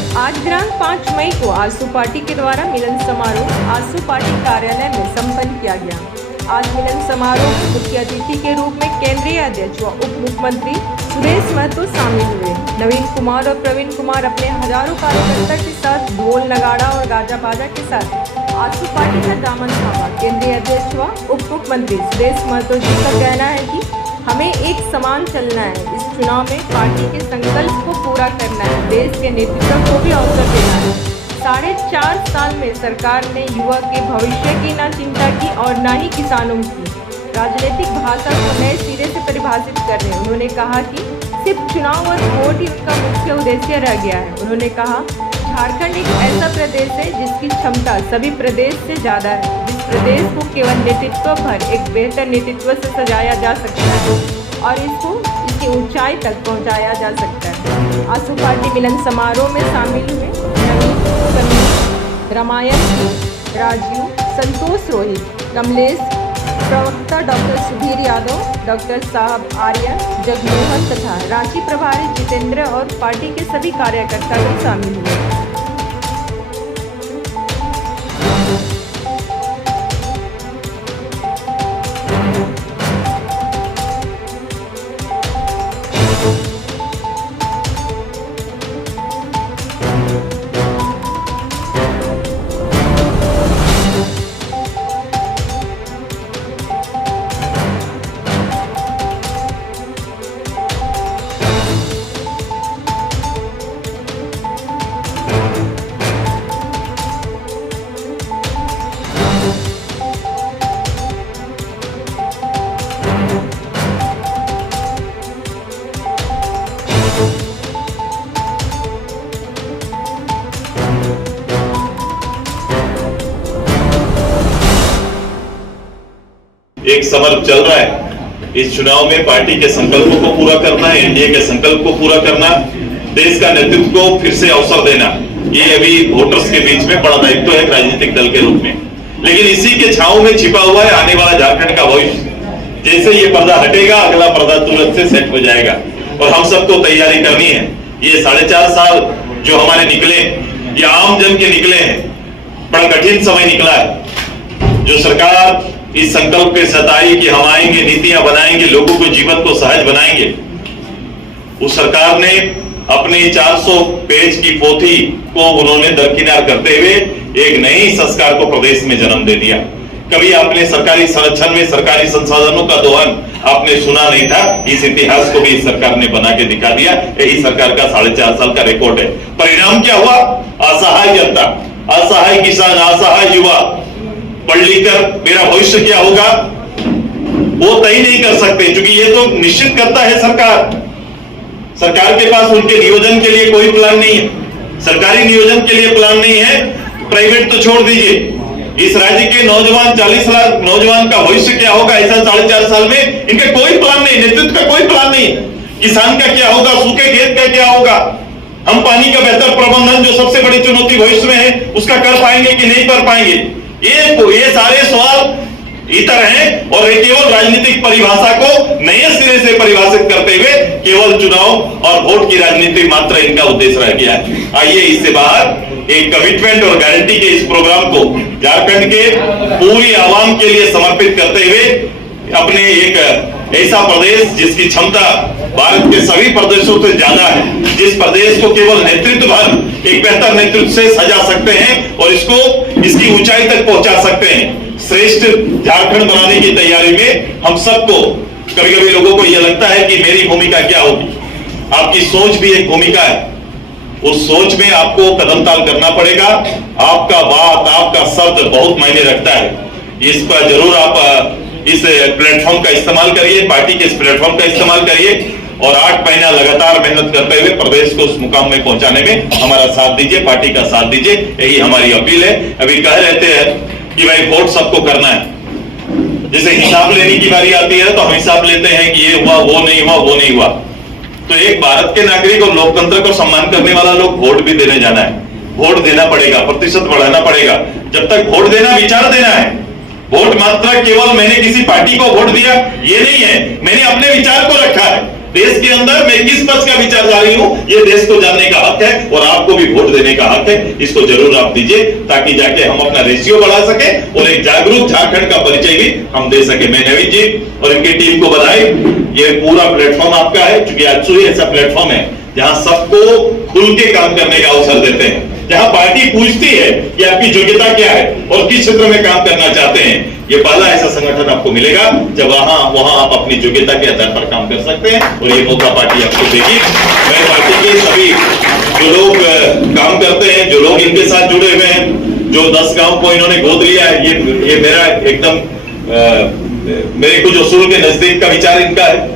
आज दिनांक 5 मई को आजसू पार्टी के द्वारा मिलन समारोह आजसू पार्टी कार्यालय में संपन्न किया गया। आज मिलन समारोह में मुख्य अतिथि के रूप में केंद्रीय अध्यक्ष व उप मुख्यमंत्री सुरेश महतो शामिल हुए। नवीन कुमार और प्रवीण कुमार अपने हजारों कार्यकर्ता के साथ ढोल नगाड़ा और गाजा बाजा के साथ आजसू पार्टी का दामन थामा। केंद्रीय अध्यक्ष व उप मुख्यमंत्री सुरेश महतो जी का कहना है कि हमें एक समान चलना है। इस चुनाव में पार्टी के संकल्प को पूरा करना है, देश के नेतृत्व को भी अवसर देना है। 4.5 साल में सरकार ने युवा के भविष्य की न चिंता की और न ही किसानों की। राजनीतिक भाषा को नए सिरे से परिभाषित कर रहे। उन्होंने कहा कि सिर्फ चुनाव और वोट ही उनका मुख्य उद्देश्य रह गया है। उन्होंने कहा झारखंड एक ऐसा प्रदेश है जिसकी क्षमता सभी प्रदेश से ज़्यादा है, जिस प्रदेश को केवल नेतृत्व भर एक बेहतर नेतृत्व से सजाया जा सकता है और इसको इसकी ऊंचाई तक पहुंचाया जा सकता है। आजसू पार्टी मिलन समारोह में शामिल हुए नवीन, समीर, रामायण, राजीव, संतोष, रोहित, कमलेश, प्रवक्ता डॉक्टर सुधीर यादव, डॉक्टर साहब आर्य, जगमोहन तथा रांची प्रभारी जितेंद्र और पार्टी के सभी कार्यकर्ता भी शामिल हुए। एक समर चल रहा है। इस चुनाव में पार्टी के संकल्पों को पूरा करना, एनडीए के संकल्प को पूरा करना, देश का नेतृत्व को फिर से अवसर देना, ये अभी वोटर्स के बीच में बड़ा दायित्व है राजनीतिक दल के रूप में। लेकिन इसी के छांव में छिपा हुआ है आने वाला झारखंड का भविष्य। जैसे ये पर्दा हटेगा, अगला पर्दा तुरंत से सेट हो जाएगा और हम सबको तैयारी करनी है। ये 4.5 साल जो हमारे निकले, ये आम जन के निकले हैं। बड़ा कठिन समय निकला है। जो सरकार इस संकल्प पे सताई कि हम आएंगे, नीतियां बनाएंगे, लोगों को जीवन को सहज बनाएंगे, उस सरकार ने अपनी 400 पेज की पोथी को उन्होंने दरकिनार करते हुए एक नई संस्कार को प्रदेश में जन्म दे दिया। कभी आपने सरकारी संरक्षण में सरकारी संसाधनों का दोहन आपने सुना नहीं था। इस इतिहास को भी इस सरकार ने बना के दिखा दिया। यही सरकार का 4.5 साल का रिकॉर्ड है। परिणाम क्या हुआ? असहाय जनता, असहाय किसान, असहाय युवा पढ़ लिख कर मेरा भविष्य क्या होगा वो तय नहीं कर सकते, क्योंकि ये तो निश्चित करता है सरकार। सरकार के पास उनके नियोजन के लिए कोई प्लान नहीं है, सरकारी नियोजन के लिए प्लान नहीं है। प्राइवेट तो छोड़ दीजिए, इस राज्य के नौजवान 40 लाख नौजवान का भविष्य क्या होगा ऐसा 4.5 साल में इनका कोई प्लान नहीं, नेतृत्व का कोई प्लान नहीं। किसान का क्या होगा, सूखे खेत का क्या होगा, हम पानी का बेहतर प्रबंधन जो सबसे बड़ी चुनौती भविष्य में है उसका कर पाएंगे कि नहीं कर पाएंगे, ये सारे सवाल इतर हैं। और केवल राजनीतिक परिभाषा को नए सिरे से परिभाषित करते हुए केवल चुनाव और वोट की राजनीति मात्र इनका उद्देश्य रह गया है। आइए इससे बाहर एक कमिटमेंट और गारंटी के इस प्रोग्राम को झारखंड के पूरी आवाम के लिए समर्पित करते हुए अपने एक ऐसा प्रदेश जिसकी क्षमता भारत के सभी प्रदेशों से ज्यादा है, जिस प्रदेश को केवल नेतृत्व भर एक बेहतर नेतृत्व से सजा सकते हैं और इसको इसकी ऊंचाई तक पहुंचा सकते हैं। श्रेष्ठ झारखंड बनाने की तैयारी में हम सबको कभी कभी लोगों को यह लगता है कि मेरी भूमिका क्या होगी। आपकी सोच भी एक भूमिका है, उस सोच में आपको कदम ताल करना पड़ेगा। आपका बात, आपका शब्द बहुत मायने रखता है। इस पर जरूर आप इस प्लेटफॉर्म का इस्तेमाल करिए, पार्टी के इस प्लेटफॉर्म का इस्तेमाल करिए और 8 महीना लगातार मेहनत करते हुए प्रदेश को उस मुकाम में पहुंचाने में हमारा साथ दीजिए, पार्टी का साथ दीजिए, यही हमारी अपील है। अभी कह रहते हैं कि भाई वोट सबको करना है, जैसे हिसाब लेने की बारी आती है तो हम हिसाब लेते हैं कि ये हुआ, वो नहीं हुआ, वो नहीं हुआ। तो एक भारत के नागरिक और लोकतंत्र को सम्मान करने वाला लोग वोट भी देने जाना है, वोट देना पड़ेगा, प्रतिशत बढ़ाना पड़ेगा। जब तक वोट देना विचार देना है। वोट मात्र केवल मैंने किसी पार्टी को वोट दिया ये नहीं है, मैंने अपने विचार को रखा है। देश के अंदर मैं किस पक्ष का विचारधारी हूं, ये देश को जानने का हक है और आपको भी वोट देने का हक है। इसको जरूर आप दीजिए ताकि जाके हम अपना रेशियो बढ़ा सके और एक जागरूक झारखंड का परिचय भी हम दे सके। मैं नवीन जी और इनकी टीम को बधाई। ये पूरा प्लेटफॉर्म आपका है, क्योंकि आजसू ऐसा प्लेटफॉर्म है जहां सबको खुल के काम करने का अवसर देते हैं, जहां पार्टी पूछती है कि आपकी योग्यता क्या है और किस क्षेत्र में काम करना चाहते हैं। ये पहला ऐसा संगठन आपको मिलेगा जब वहां आप अपनी योग्यता के आधार पर काम कर सकते हैं और ये मौका पार्टी आपको देगी। मैं पार्टी के सभी जो लोग काम करते हैं, जो लोग इनके साथ जुड़े हुए हैं, जो 10 गांव को इन्होंने गोद लिया है, ये मेरा एकदम मेरे कुछ उसूल के नजदीक का विचार इनका है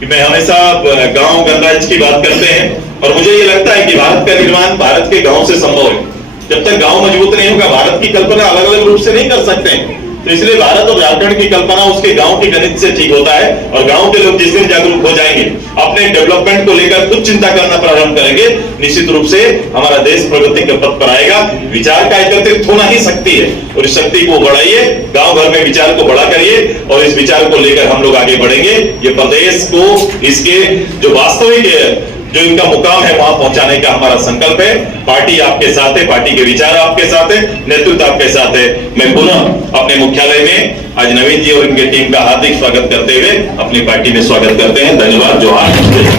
कि मैं हमेशा गांव गणराज्य की बात करते हैं और मुझे ये लगता है कि भारत का निर्माण भारत के गांव से संभव है। जब तक गांव मजबूत नहीं होगा, भारत की कल्पना अलग अलग रूप से नहीं कर सकते हैं। तो इसलिए भारत और झारखंड की कल्पना उसके गांव के गणित से ठीक होता है और गांव के लोग जिस दिन जागरूक हो जाएंगे, अपने डेवलपमेंट को लेकर खुद चिंता करना प्रारंभ करेंगे, निश्चित रूप से हमारा देश प्रगति के पथ पर आएगा। विचार का एकत्रित होना ही शक्ति है और इस शक्ति को बढ़ाइए, गांव भर में विचार को बढ़ा करिए और इस विचार को लेकर हम लोग आगे बढ़ेंगे। ये प्रदेश को इसके जो वास्तविक जो इनका मुकाम है वहां पहुंचाने का हमारा संकल्प है। पार्टी आपके साथ है, पार्टी के विचार आपके साथ है, नेतृत्व आपके साथ है। मैं पुनः अपने मुख्यालय में आज नवीन जी और इनके टीम का हार्दिक स्वागत करते हुए अपनी पार्टी में स्वागत करते हैं। धन्यवाद। जोहार।